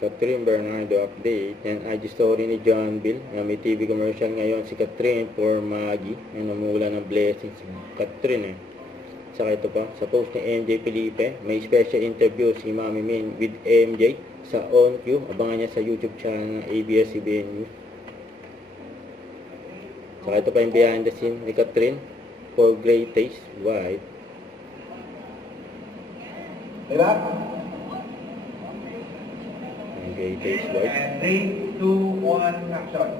Catherine Bernardo update. Yan, IG story ni John Bill. May TV commercial ngayon si Catherine for Maggie. Yan, namula ng blessings si Catherine Saka ito pa, sa post ni MJ Felipe, may special interview si Mami Min with MJ sa On Q. Abangan niya sa YouTube channel ng ABS-CBN News. Saka ito pa yung behind the scene ni Catherine for Great Taste White. Diba? Great Taste White. And 3, 2, 1, action.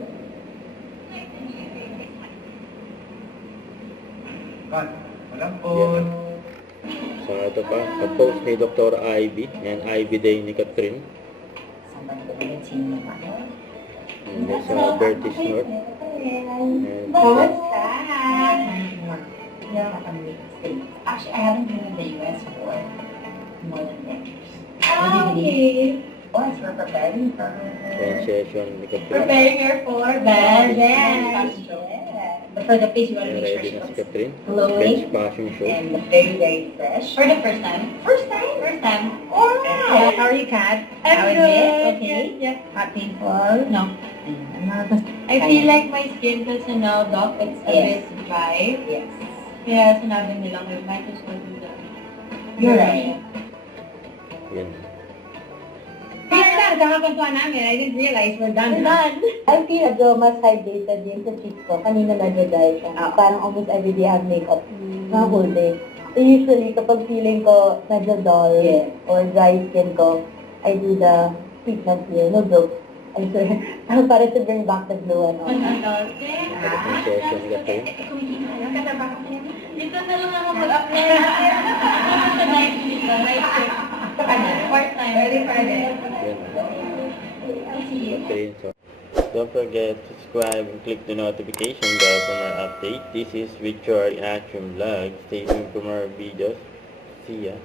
Cut. Walang pause. So ito pa, sa post ni Dr. Ivy. Yan, Ivy Day ni Catherine. And then sa Bertis North. And Kamusta? Actually, I haven't been in the US for more than 10 years. Okay. Oh, as we're preparing for then session ni Catherine. preparing her for Yes. fashion show. But for the face, you want to Yan, make sure ready she na si looks Catherine. glowing Bench fashion show. and very, very fresh. For the first time? First time? First time. Oh, wow. How are you, Kat? I'm How is good. it? Okay. Yeah. Not painful? No. I feel like my skin kasi now, Doc, it's a Yes. bit dry. Yes. Kaya sinabi nila, we might as well do that. You're right. Yan. We're done. Kakakuntuan namin. I didn't realize we're done. We're done. I feel medyo mas hydrated din sa cheeks ko. Kanina medyo dry siya. Parang almost everyday I have makeup. Na whole day. So usually, kapag feeling ko medyo dull Yeah. or dry skin ko, I do the treatment here. No joke. I swear. Para to bring back the glow and all. Yung session ni Catherine. Dito na lang ako mag-apply. Sa night dito, night shift. Part time. Ready for it. Yan. I'll see you. Catherine. So, don't forget to subscribe and click the notification bell for more update. This is Victor in Action Vlog. Stay tuned for more videos. See ya.